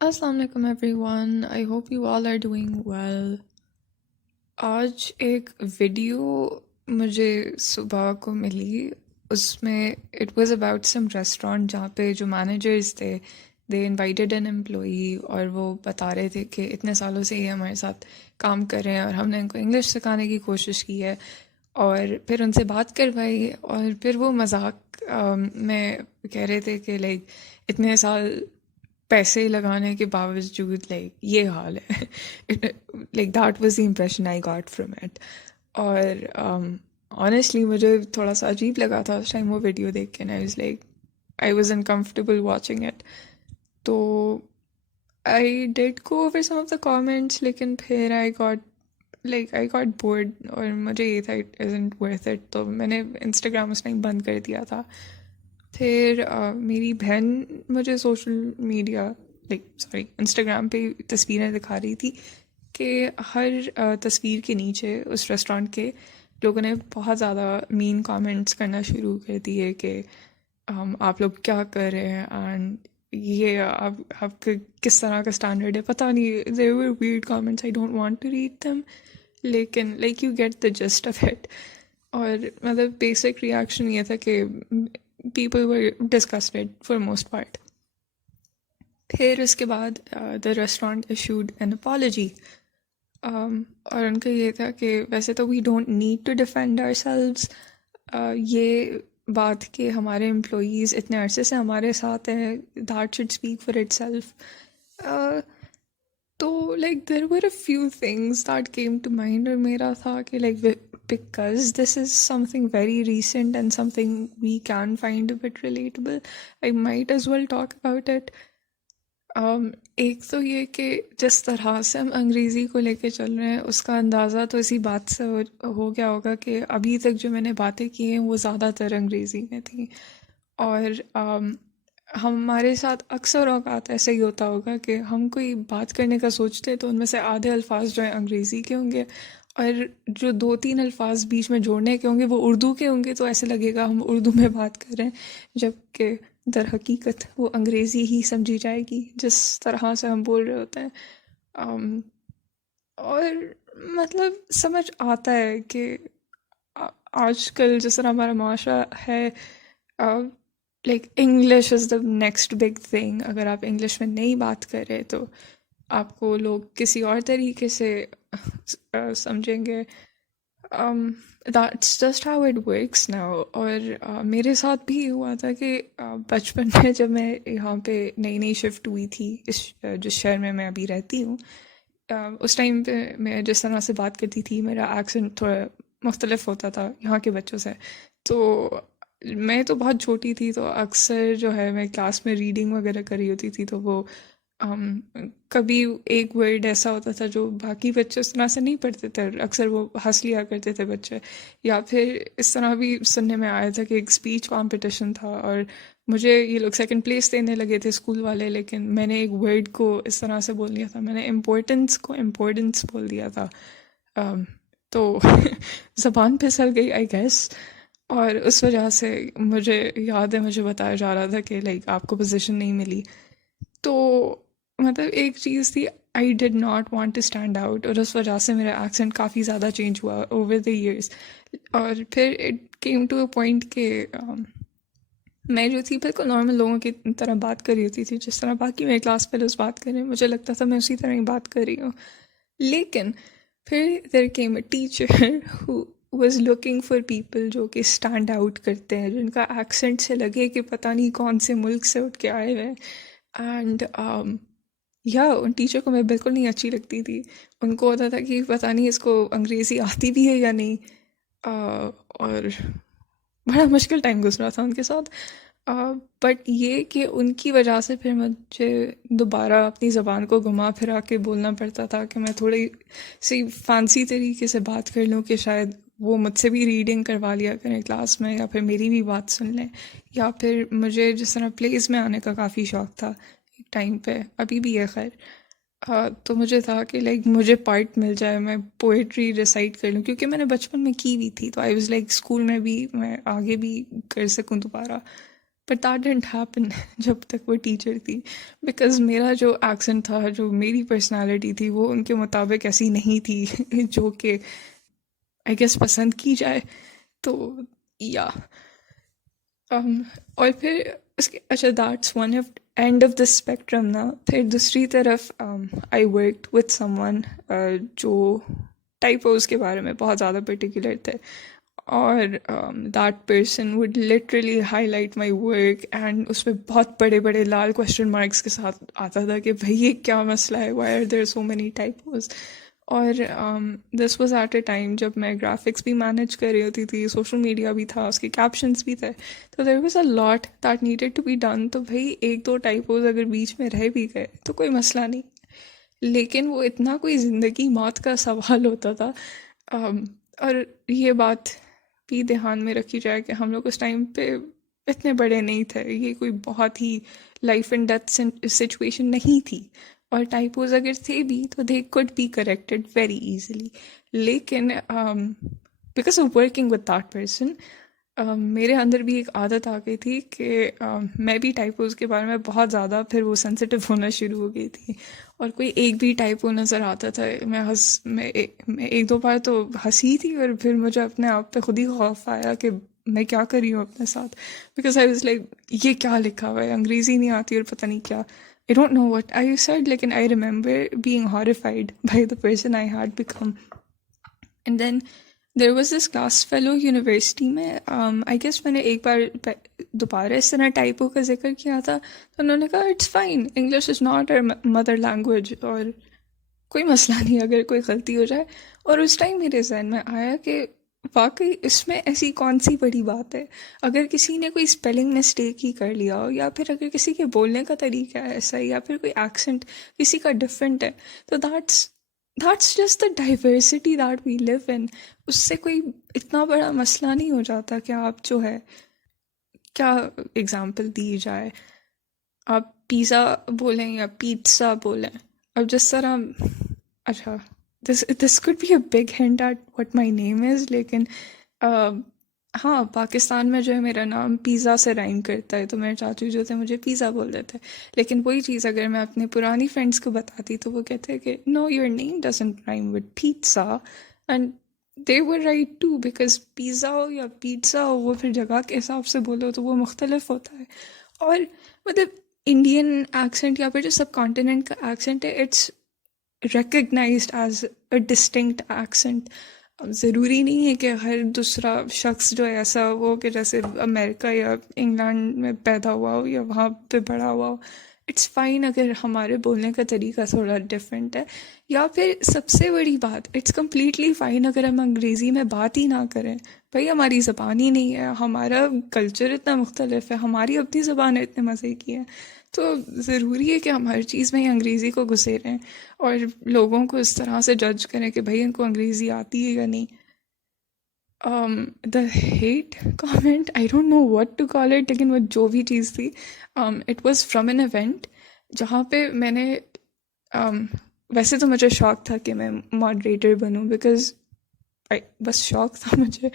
Assalamu alaikum everyone. I hope you all are doing well. آج ایک video مجھے صبح کو ملی. اس میں it was about some restaurant جہاں پہ جو مینیجرز تھے دے انوائٹیڈ این امپلائی، اور وہ بتا رہے تھے کہ اتنے سالوں سے یہ ہمارے ساتھ کام کر رہے ہیں اور ہم نے ان کو انگلش سکھانے کی کوشش کی ہے، اور پھر ان سے بات کروائی. اور پھر وہ مذاق میں کہہ رہے تھے کہ لائک اتنے سال پیسے لگانے کے باوجود لائک یہ حال ہے. Like that was the impression I got from it. اور آنیسٹلی مجھے تھوڑا سا عجیب لگا تھا اس ٹائم وہ ویڈیو دیکھ کے. I was like I was uncomfortable watching it. تو I did go over some of the comments, لیکن پھر آئی گاٹ بورڈ، اور مجھے یہ تھا اٹ ازنٹ ورتھ اٹ، تو میں نے انسٹاگرام اس ٹائم بند کر دیا تھا. پھر میری بہن مجھے سوشل میڈیا سوری انسٹاگرام پہ تصویریں دکھا رہی تھی کہ ہر تصویر کے نیچے اس ریسٹورینٹ کے لوگوں نے بہت زیادہ مین کامنٹس کرنا شروع کر دیے کہ آپ لوگ کیا کر رہے ہیں، اینڈ یہ آپ کا کس طرح کا اسٹینڈرڈ ہے. پتہ نہیں they were weird comments, I don't want to read them، لیکن like you get the gist of it. اور مطلب بیسک ریئیکشن یہ تھا کہ people were disgusted for most part. پھر اس کے بعد the restaurant issued an apology. اور ان کا یہ تھا کہ ویسے تو we don't need to defend ourselves. یہ بات کہ ہمارے امپلائیز اتنے عرصے سے ہمارے ساتھ ہیں that should speak for itself. تو like there were a few things that came to mind, اور میرا تھا کہ like because this is something very recent and something we can find a bit relatable, I might as well talk about it. ایک تو یہ کہ جس طرح سے ہم انگریزی کو لے کے چل رہے ہیں اس کا اندازہ تو اسی بات سے ہو گیا ہوگا کہ ابھی تک جو میں نے باتیں کی ہیں وہ زیادہ تر انگریزی میں تھیں. اور ہمارے ساتھ اکثر اوقات ایسا ہی ہوتا ہوگا کہ ہم کوئی بات کرنے کا سوچتے تو ان میں سے آدھے الفاظ جو ہیں انگریزی کے ہوں گے، اور جو دو تین الفاظ بیچ میں جوڑنے کے ہوں گے وہ اردو کے ہوں گے، تو ایسے لگے گا ہم اردو میں بات کر رہے ہیں، جبکہ در حقیقت وہ انگریزی ہی سمجھی جائے گی جس طرح سے ہم بول رہے ہوتے ہیں. اور مطلب سمجھ آتا ہے کہ آج کل جس طرح ہمارا معاشرہ ہے، like English is the next big thing. اگر آپ انگلش میں نہیں بات کریں تو آپ کو لوگ کسی اور طریقے سے سمجھیں گے. That's just how it works now. اور میرے ساتھ بھی ہوا تھا کہ بچپن میں جب میں یہاں پہ نئی نئی شفٹ ہوئی تھی اس جس شہر میں ابھی رہتی ہوں، اس ٹائم پہ میں جس طرح سے بات کرتی تھی میرا ایکسنٹ تھوڑا مختلف ہوتا تھا یہاں کے بچوں سے. تو میں تو بہت چھوٹی تھی، تو اکثر جو ہے میں کلاس میں ریڈنگ وغیرہ کر رہی ہوتی تھی تو وہ کبھی ایک ورڈ ایسا ہوتا تھا جو باقی بچے اس طرح سے نہیں پڑھتے تھے، اکثر وہ ہنس لیا کرتے تھے بچے. یا پھر اس طرح بھی سننے میں آیا تھا کہ ایک اسپیچ کمپٹیشن تھا اور مجھے یہ لوگ سیکنڈ پلیس دینے لگے تھے اسکول والے، لیکن میں نے ایک ورڈ کو اس طرح سے بول دیا تھا، میں نے امپورٹنس کو امپورٹنس بول دیا تھا. تو زبان پھسل گئی آئی گیس. اور اس وجہ سے مجھے یاد ہے مجھے بتایا جا رہا تھا کہ لائک آپ کو پوزیشن نہیں ملی. تو مطلب ایک چیز تھی I did not want to stand out, اور اس وجہ سے میرا ایکسنٹ کافی زیادہ چینج ہوا اوور دا ایئرس. اور پھر it came to a point کہ میں جو تھی بالکل نارمل لوگوں کی طرح بات کر رہی ہوتی تھی جس طرح باقی میرے کلاس فیلوز بات کر رہے ہیں، مجھے لگتا تھا میں اسی طرح ہی بات کر رہی ہوں. لیکن پھر there came a teacher who was looking for people جو کہ اسٹینڈ آؤٹ کرتے ہیں، جن کا ایکسنٹ سے لگے کہ پتہ نہیں کون سے ملک سے اٹھ کے آئے ہوئے. اینڈ ان ٹیچر کو میں بالکل نہیں اچھی لگتی تھی. ان کو ہوتا تھا کہ پتہ نہیں اس کو انگریزی آتی بھی ہے یا نہیں. اور بڑا مشکل ٹائم گزرا تھا ان کے ساتھ. بٹ یہ کہ ان کی وجہ سے پھر مجھے دوبارہ اپنی زبان کو گھما پھرا کے بولنا پڑتا تھا کہ میں تھوڑی سی فینسی طریقے سے بات کر لوں کہ شاید وہ مجھ سے بھی ریڈنگ کروا لیا کریں کلاس میں، یا پھر میری بھی بات سن لیں. یا پھر مجھے جس طرح پلیز میں آنے کا کافی شوق تھا ایک ٹائم پہ، ابھی بھی ہے خیر. تو مجھے تھا کہ لائک مجھے پارٹ مل جائے، میں پوئٹری ریسائٹ کر لوں، کیونکہ میں نے بچپن میں کی بھی تھی، تو آئی واز لائک اسکول میں بھی میں آگے بھی کر سکوں دوبارہ. بٹ دیٹ ڈنٹ ہیپن جب تک وہ ٹیچر تھی، بیکاز میرا جو ایکسنٹ تھا، جو میری پرسنالٹی تھی، وہ ان کے مطابق ایسی نہیں تھی جو کہ آئی گیس پسند کی جائے. تو یا اور پھر اس کے اچھا that's one of and of the spectrum نا. پھر دوسری طرف I worked with some one جو ٹائپوز کے بارے میں بہت زیادہ پرٹیکولر تھے، اور that person would literally highlight my work, and اس میں بہت بڑے بڑے لال کوشچن مارکس کے ساتھ آتا تھا کہ بھائی یہ کیا مسئلہ ہے، why are there so many typos. اور this was at a time جب میں گرافکس بھی مینیج کر رہی ہوتی تھی، سوشل میڈیا بھی تھا، اس کے کیپشنس بھی تھے، تو there was a lot that needed to be done. تو بھائی ایک دو ٹائپوز اگر بیچ میں رہ بھی گئے تو کوئی مسئلہ نہیں، لیکن وہ اتنا کوئی زندگی موت کا سوال ہوتا تھا. اور یہ بات بھی دھیان میں رکھی جائے کہ ہم لوگ اس ٹائم پہ اتنے بڑے نہیں تھے، یہ کوئی بہت ہی لائف اینڈ ڈیتھ سچویشن نہیں تھی، اور ٹائپوز اگر تھے بھی تو they could be corrected very easily. لیکن because of working with that person میرے اندر بھی ایک عادت آ گئی تھی کہ میں بھی ٹائپوز کے بارے میں بہت زیادہ پھر وہ سینسیٹیو ہونا شروع ہو گئی تھی، اور کوئی ایک بھی ٹائپو نظر آتا تھا میں ایک دو بار تو ہنسی تھی، اور پھر مجھے اپنے آپ پہ خود ہی خوف آیا کہ میں کیا کر رہی ہوں اپنے ساتھ، بیکاز آئی واز لائک یہ کیا لکھا ہوا ہے، انگریزی نہیں آتی اور پتہ نہیں کیا. I don't know what I said, لیکن I remember being horrified by the person I had become. And then there was this class fellow university میں I guess میں نے ایک بار دوبارہ اس طرح ٹائپو کا ذکر کیا تھا، تو انہوں نے کہا it's fine, English is not our mother language, اور کوئی مسئلہ نہیں اگر کوئی غلطی ہو جائے. اور اس ٹائم میرے ذہن میں آیا کہ واقعی اس میں ایسی کون سی بڑی بات ہے، اگر کسی نے کوئی اسپیلنگ مسٹیک ہی کر لیا ہو، یا پھر اگر کسی کے بولنے کا طریقہ ایسا ہے، یا پھر کوئی ایکسنٹ کسی کا ڈفرینٹ ہے، تو that's just the diversity that we live in. اس سے کوئی اتنا بڑا مسئلہ نہیں ہو جاتا کہ آپ جو ہے کیا ایگزامپل دی جائے، آپ پیزا بولیں یا پیزا بولیں. اب جس طرح اچھا this could be a big hint at what my name is، لیکن ہاں پاکستان میں جو ہے میرا نام پیزا سے رائم کرتا ہے، تو میرے چاچو جو تھے مجھے پیزا بول دیتے. لیکن وہی چیز اگر میں اپنے پرانی فرینڈس کو بتاتی تو وہ کہتے کہ no your name doesn't rhyme with pizza, and they were right too, because pizza ہو یا پیزا ہو وہ پھر جگہ کے حساب سے بولو تو وہ مختلف ہوتا ہے. اور مطلب انڈین ایکسنٹ یا پھر جو سب کانٹیننٹ کا ایکسنٹ ہے it's recognized as a distinct accent. ضروری نہیں ہے کہ ہر دوسرا شخص جو ایسا ہو کہ جیسے امریکہ یا انگلینڈ میں پیدا ہوا ہو یا وہاں پہ بڑا ہوا ہو. اٹس فائن اگر ہمارے بولنے کا طریقہ تھوڑا ڈفرینٹ ہے، یا پھر سب سے بڑی بات اٹس کمپلیٹلی فائن اگر ہم انگریزی میں بات ہی نہ کریں. بھائی ہماری زبان ہی نہیں ہے، ہمارا کلچر اتنا مختلف ہے، ہماری اپنی زبانیں اتنے مزے کی ہیں، تو ضروری ہے کہ ہم ہر چیز میں ہی انگریزی کو گھسیریں اور لوگوں کو اس طرح سے جج کریں کہ بھائی ان کو انگریزی آتی ہے یا نہیں. The hate comment I don't know what to call it, لیکن وہ جو بھی چیز تھی it was from an event جہاں پہ میں نے ویسے تو مجھے شوق تھا کہ میں ماڈریٹر بنوں، بیکاز بس شوق تھا مجھے،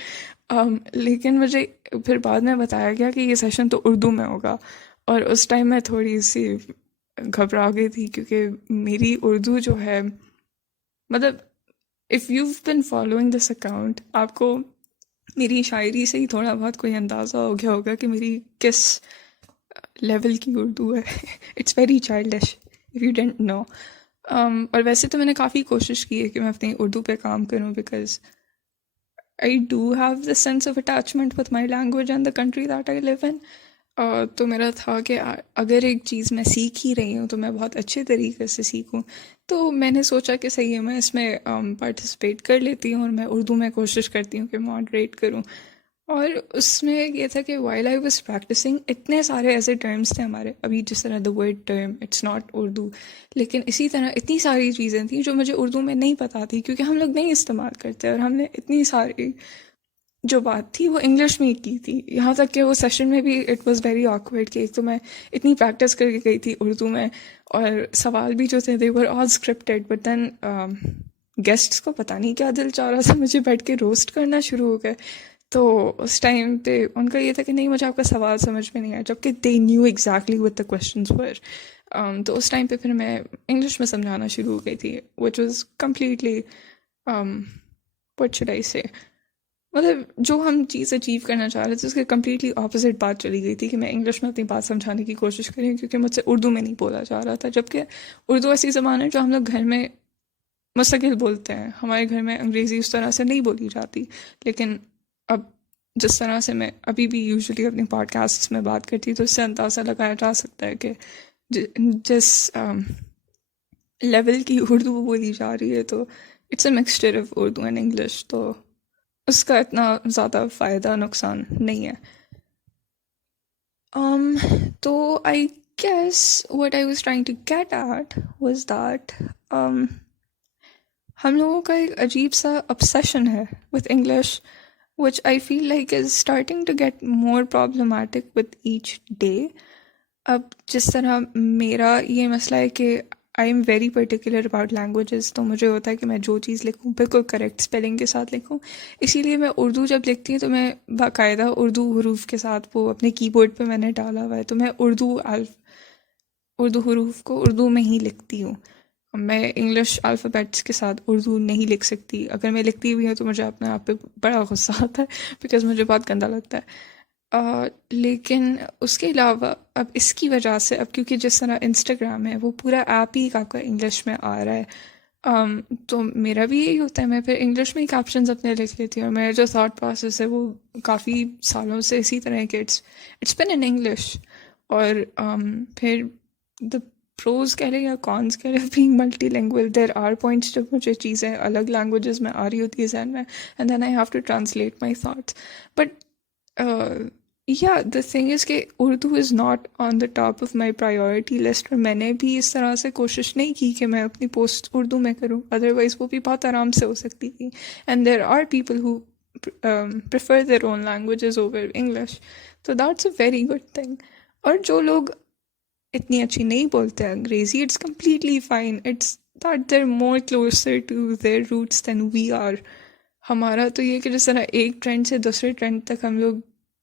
لیکن مجھے پھر بعد میں بتایا گیا کہ یہ سیشن تو اردو میں ہوگا، اور اس ٹائم میں تھوڑی سی گھبرا گئی تھی کیونکہ میری اردو جو ہے مطلب if you bin following this account آپ کو میری شاعری سے ہی تھوڑا بہت کوئی اندازہ ہو گیا ہوگا کہ میری کس لیول کی اردو ہے. It's very childish if you don't know. اور ویسے تو میں نے کافی کوشش کی ہے کہ میں اپنی اردو پہ کام کروں، because I do have the sense of attachment with my language and the country that I live in. تو میرا تھا کہ اگر ایک چیز میں سیکھ ہی رہی ہوں تو میں بہت اچھے طریقے سے سیکھوں. تو میں نے سوچا کہ صحیح ہے میں اس میں پارٹیسپیٹ کر لیتی ہوں، اور میں اردو میں کوشش کرتی ہوں کہ ماڈریٹ کروں. اور اس میں یہ تھا کہ وائل آئی واز پریکٹسنگ اتنے سارے ایسے ٹرمس تھے ہمارے، ابھی جس طرح the word term it's not Urdu, لیکن اسی طرح اتنی ساری چیزیں تھیں جو مجھے اردو میں نہیں پتہ تھی کیونکہ ہم لوگ نہیں استعمال کرتے، اور ہم نے اتنی ساری جو بات تھی وہ انگلش میں کی تھی. یہاں تک کہ وہ سیشن میں بھی اٹ واز ویری آکورڈ کہ ایک تو میں اتنی پریکٹس کر کے گئی تھی اردو میں، اور سوال بھی جو تھے دے ور آل اسکرپٹیڈ، بٹ دین گیسٹس کو پتہ نہیں کیا دل چاہ رہا تھا، مجھے بیٹھ کے روسٹ کرنا شروع ہو گئے. تو اس ٹائم پہ ان کا یہ تھا کہ نہیں مجھے آپ کا سوال سمجھ میں نہیں آیا، جبکہ they knew exactly what the questions were. تو اس ٹائم پہ پھر میں انگلش میں سمجھانا شروع ہو گئی تھی، which was completely what should I سے، مطلب جو ہم چیز اچیو کرنا چاہ رہے تھے اس کے کمپلیٹلی اپوزٹ بات چلی گئی تھی کہ میں انگلش میں اپنی بات سمجھانے کی کوشش کر رہی ہوں کیونکہ مجھ سے اردو میں نہیں بولا جا رہا تھا، جبکہ اردو ایسی زبان ہے جو ہم لوگ گھر میں مستقل بولتے ہیں. ہمارے گھر میں انگریزی اس طرح سے نہیں بولی جاتی، لیکن اب جس طرح سے میں ابھی بھی یوزلی اپنی پوڈ کاسٹ میں بات کرتی ہوں تو اس سے اندازہ لگایا جا سکتا ہے کہ جس لیول کی اردو بولی جا رہی ہے تو it's a mixture of Urdu and English, تو اس کا اتنا زیادہ فائدہ نقصان نہیں ہے. تو آئی guess what I was trying to get at was that ہم لوگوں کا ایک عجیب سا obsession ہے with English which I feel like is starting to get more problematic with each day. اب جس طرح میرا یہ مسئلہ ہے کہ I am very particular about languages, تو مجھے ہوتا ہے کہ میں جو چیز لکھوں بالکل کریکٹ اسپیلنگ کے ساتھ لکھوں، اسی لیے میں اردو جب لکھتی ہوں تو میں باقاعدہ اردو حروف کے ساتھ وہ اپنے کی بورڈ پہ میں نے ڈالا ہوا ہے، تو میں اردو حروف کو اردو میں ہی لکھتی ہوں. میں انگلش الفابیٹس کے ساتھ اردو نہیں لکھ سکتی، اگر میں لکھتی بھی ہوں تو مجھے اپنے آپ پہ بڑا غصہ آتا ہے بیکاز مجھے بہت گندا لگتا ہے. لیکن اس کے علاوہ اب اس کی وجہ سے اب کیونکہ جس طرح انسٹاگرام ہے وہ پورا ایپ ہی آپ کا انگلش میں آ رہا ہے، تو میرا بھی یہی ہوتا ہے، میں پھر انگلش میں ہی کیپشنز اپنے لکھ لیتی ہوں، اور میرا جو تھاٹ پروسیس ہے وہ کافی سالوں سے اسی طرح ہے کہ اٹس بین ان انگلش. اور پھر دا پروز کہہ لیں یا کونس کہہ لیں being multi language, there are points جب مجھے چیزیں الگ لینگویجز میں آ رہی ہوتی ہے ذہن میں، and then I have to translate my thoughts. But یا دا تھنگ از کہ Urdu is not on the top of my priority list, اور میں نے بھی اس طرح سے کوشش نہیں کی کہ میں اپنی پوسٹ اردو میں کروں، ادروائز وہ بھی بہت آرام سے ہو سکتی تھی. And there are people who prefer their own languages over English, تو that's a very good thing. اور جو لوگ اتنی اچھی نہیں بولتے Angrezi, it's completely fine, it's that they're more closer to their roots than we are. ہمارا تو یہ کہ جس طرح ایک ٹرینڈ سے دوسرے ٹرینڈ تک ہم لوگ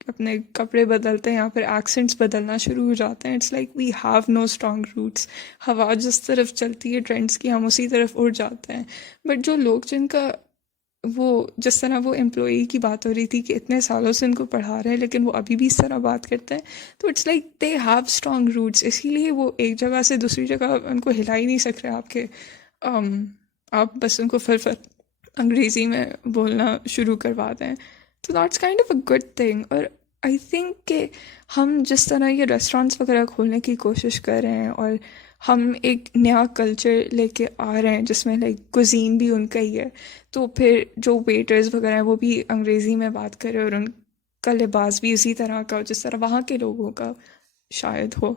اپنے کپڑے بدلتے ہیں یا پھر ایکسنٹس بدلنا شروع ہو جاتے ہیں، it's like we have no strong roots. ہوا جس طرف چلتی ہے ٹرینڈس کی ہم اسی طرف اڑ جاتے ہیں. بٹ جو لوگ جن کا وہ جس طرح وہ امپلائی کی بات ہو رہی تھی کہ اتنے سالوں سے ان کو پڑھا رہے ہیں لیکن وہ ابھی بھی اس طرح بات کرتے ہیں، تو it's like they have strong roots, اسی لیے وہ ایک جگہ سے دوسری جگہ ان کو ہلا ہی نہیں سک رہے آپ کے آپ بس ان کو فر انگریزی میں بولنا شروع کروا دیں. تو that's kind of a good thing. اور آئی تھنک کہ ہم جس طرح یہ ریسٹورینٹس وغیرہ کھولنے کی کوشش کر رہے ہیں اور ہم ایک نیا کلچر لے کے آ رہے ہیں جس میں لائک کوزین بھی ان کا ہی ہے، تو پھر جو ویٹرز وغیرہ ہیں وہ بھی انگریزی میں بات کرے اور ان کا لباس بھی اسی طرح کا جس طرح وہاں کے لوگوں کا شاید ہو،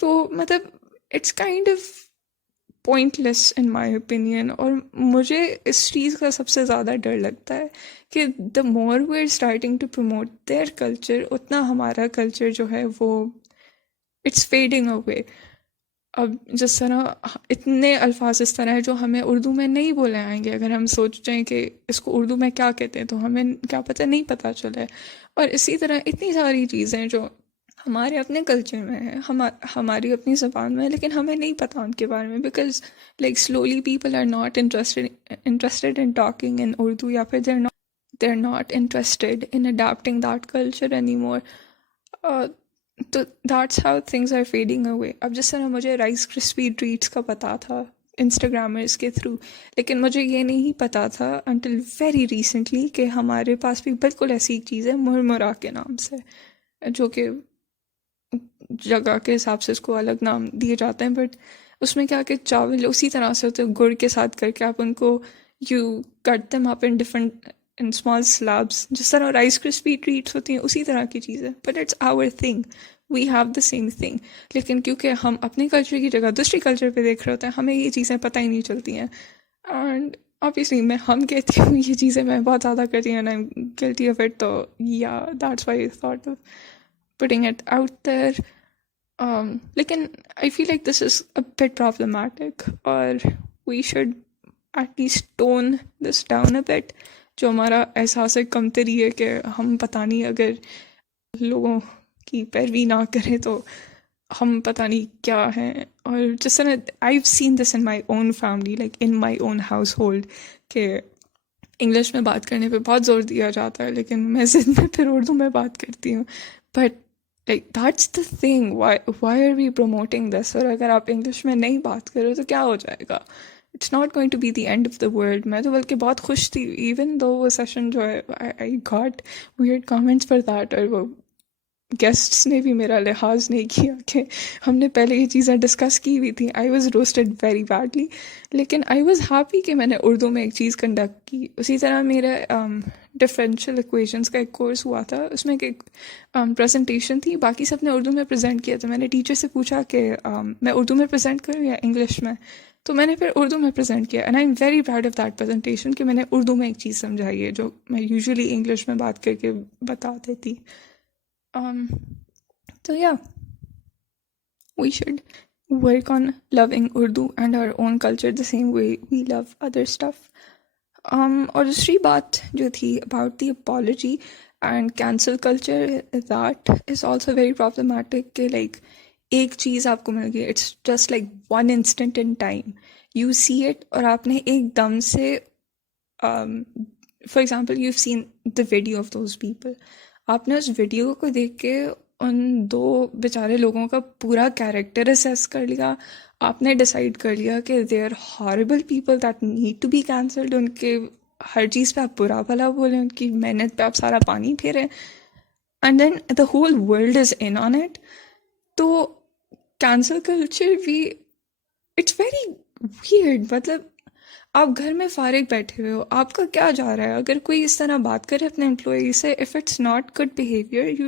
تو مطلب it's kind of pointless in my opinion. اور مجھے اس چیز کا سب سے زیادہ ڈر لگتا ہے کہ the more we are starting to promote their culture, اتنا ہمارا کلچر جو ہے وہ اٹس فیڈنگ اوے. اب جس طرح اتنے الفاظ اس طرح ہیں جو ہمیں اردو میں نہیں بولے آئیں گے، اگر ہم سوچ جائیں کہ اس کو اردو میں کیا کہتے ہیں تو ہمیں کیا پتہ نہیں پتہ چلے. اور اسی طرح اتنی ساری چیزیں جو ہمارے اپنے کلچر میں ہیں، ہماری اپنی زبان میں، لیکن ہمیں نہیں پتہ ان کے بارے میں، because like slowly people are not interested in talking in Urdu, یا پھر they're not interested in adapting that culture anymore. تو that's how things are fading away. اب جس طرح مجھے رائس کرسپی ٹریٹس کا پتہ تھا انسٹاگرامرس کے تھرو، لیکن مجھے یہ نہیں پتہ تھا انٹل ویری ریسنٹلی کہ ہمارے پاس بھی بالکل ایسی ایک چیز ہے مرمرا کے نام سے، جو کہ جگہ کے حساب سے اس کو الگ نام دیے جاتے ہیں، بٹ اس میں کیا کہ چاول اسی طرح سے ہوتے ہیں، گڑ کے ساتھ کر کے آپ ان کو you cut them up in different in small syllables, جس طرح رائس کرسپی ٹریٹس ہوتی ہیں اسی طرح کی چیز ہے. But it's our thing, we have the same thing. لیکن کیونکہ ہم اپنے کلچر کی جگہ دوسری کلچر پہ دیکھ رہے ہوتے ہیں، ہمیں یہ چیزیں پتہ ہی نہیں چلتی ہیں. اینڈ obviously میں ہم کہتی ہوں یہ چیزیں میں بہت زیادہ کرتی ہوں، I'm guilty of it، تو yeah that's why I thought of putting it out there. لیکن I feel like this is a bit problematic, or we should at least tone this down a bit. جو ہمارا احساس کمتری ہے کہ ہم پتہ نہیں اگر لوگوں کی پیروی نہ کریں تو ہم پتہ نہیں کیا ہیں. اور جس طرح I have seen this in my own family, like in my own house hold, کہ انگلش میں بات کرنے پہ بہت زور دیا جاتا ہے لیکن میں ضد میں پھر اردو میں بات کرتی ہوں. But like that's the thing, why are we promoting this? اور اگر آپ انگلش میں نہیں بات کرو تو کیا ہو جائے گا؟ It's not going to be the end of the world. میں تو بلکہ بہت خوش تھی ایون دو وہ سیشن جو ہے I got weird comments for that, اور وہ گیسٹس نے بھی میرا لحاظ نہیں کیا کہ ہم نے پہلے یہ چیزیں ڈسکس کی ہوئی تھیں. I was roasted very badly, لیکن آئی واز ہیپی کہ میں نے اردو میں ایک چیز کنڈکٹ کی. اسی طرح میرا ڈفرینشیل ایکویشنس کا ایک کورس ہوا تھا، اس میں ایک پریزنٹیشن تھی، باقی سب نے اردو میں پریزنٹ کیا. تو میں نے ٹیچر سے پوچھا کہ میں اردو میں پریزنٹ کروں یا انگلش میں؟ تو میں نے پھر اردو میں پریزنٹ کیا، and I am very proud of that presentation کہ میں نے اردو میں ایک چیز سمجھائی ہے جو میں یوزلی انگلش میں بات کر کے بتا دیتی. So yeah, we should work on loving Urdu and our own culture the same way we love other stuff. اور دوسری بات جو تھی about the apology and cancel culture, that is also very problematic کہ like ایک چیز آپ کو مل گئی، it's just like one instant in time, you see it اور آپ نے ایک دم سے for example you've seen the video of those people، آپ نے اس ویڈیو کو دیکھ کے ان دو بیچارے لوگوں کا پورا کیریکٹر اسیس کر لیا، آپ نے ڈیسائیڈ کر لیا کہ they are horrible people that need to be cancelled, ان کے ہر چیز پہ آپ برا بھلا بولیں، ان کی محنت پہ آپ سارا پانی پھیریں، and then the whole world is in on it. تو کینسل کلچر بھی اٹس ویری ویئرڈ. مطلب آپ گھر میں فارغ بیٹھے ہوئے ہو، آپ کا کیا جا رہا ہے اگر کوئی اس طرح بات کرے اپنے امپلائی سے، if it's not good behaviour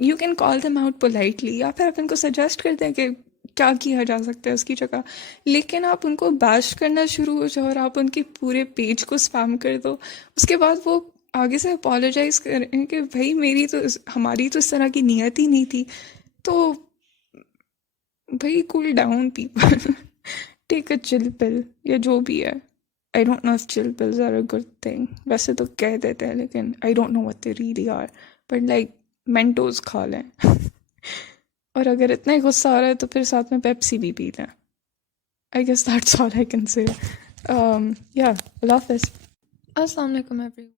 you can call them out politely, یا پھر آپ ان کو سجیسٹ کر دیں کہ کیا کیا جا سکتا ہے اس کی جگہ. لیکن آپ ان کو بیش کرنا شروع ہو جاؤ اور آپ ان کے پورے پیج کو اسپیم کر دو، اس کے بعد وہ آگے سے اپالوجائز کریں کہ بھائی ہماری تو اس طرح کی نیت ہی نہیں تھی. تو بھائی کول ڈاؤن پیپل، ٹیک اے چل پل یا جو بھی ہے. I don't know if chill pills are a good thing, ویسے تو کہہ دیتے ہیں لیکن I don't know what they really are, but like Mentos کھا لیں اور اگر اتنا ہی غصہ آ رہا ہے تو پھر ساتھ میں پیپسی بھی پی لیں. I guess that's all I can say. یا اللہ حافظ. السلام علیکم ایوری